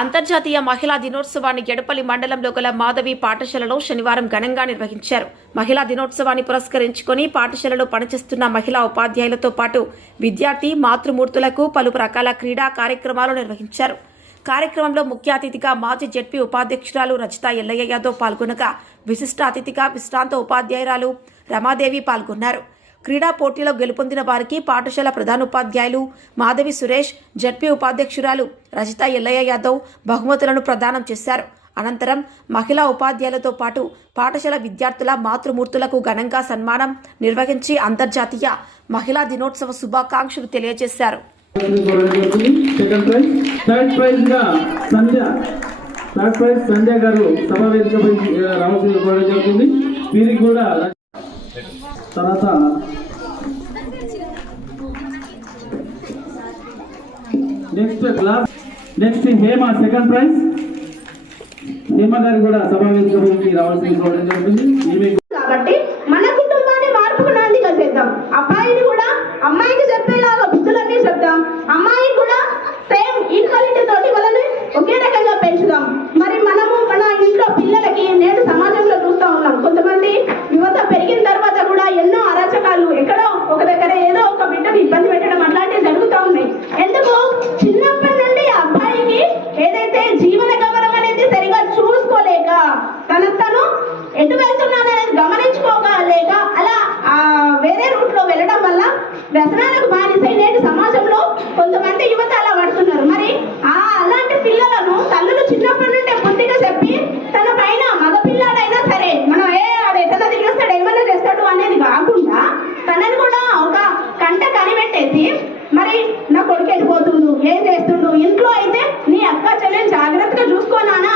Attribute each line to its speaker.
Speaker 1: అంతర్జాతీయ మహిళా దినోత్సవాన్ని ఎడపల్లి మండలంలో గల మాధవి పాఠశాలలో శనివారం ఘనంగా నిర్వహించారు. మహిళా దినోత్సవాన్ని పురస్కరించుకొని పాఠశాలలో పనిచేస్తున్న మహిళా ఉపాధ్యాయులతో పాటు విద్యార్థి మాతృమూర్తులకు పలు రకాల క్రీడా కార్యక్రమాలు నిర్వహించారు. కార్యక్రమంలో ముఖ్య అతిథిగా మాజీ జెడ్పీ ఉపాధ్యక్షురాలు రచిత ఎల్లయ్య యాదవ్ పాల్గొనగా విశిష్ట అతిథిగా విశ్రాంత ఉపాధ్యాయురాలు రమాదేవి పాల్గొన్నారు. క్రీడా పోటీలో గెలుపొందిన వారికి పాఠశాల ప్రధానోపాధ్యాయులు మాధవి సురేష్ జడ్పీ ఉపాధ్యక్షురాలు రజిత ఎల్లయ్య యాదవ్ బహుమతులను ప్రదానం చేశారు. అనంతరం మహిళా ఉపాధ్యాయులతో పాటు పాఠశాల విద్యార్థుల మాతృమూర్తులకు ఘనంగా సన్మానం నిర్వహించి అంతర్జాతీయ మహిళా దినోత్సవ శుభాకాంక్షలు తెలియజేశారు.
Speaker 2: గారు వేదికపై కోరడం జరుగుతుంది వీరికి కూడా తర్వాత next class next Hema second prize Hema garu కూడా సమావేశం వేదికపైకి రావాల్సింది కోరడం జరుగుతుంది.
Speaker 3: వ్యసనాలకు బానిసై నేటి సమాజంలో కొంతమంది యువత అలా పడుతున్నారు. మరి ఆ అలాంటి పిల్లలను తల్లులు చిన్నప్పటి నుండే బుద్ధిగా చెప్పి తన పైన మగ పిల్లాడైనా సరే మనం ఏ ఆడు ఎట్లా తిరిగేస్తాడు ఏమన్నా చేస్తాడు అనేది కాకుండా తనని కూడా ఒక కంట కనిపెట్టేసి మరి నా కొడుకు వెళ్ళిపోతుండు ఏం చేస్తుండు? ఇంట్లో అయితే నీ అక్క చెల్లెని జాగ్రత్తగా చూసుకోనానా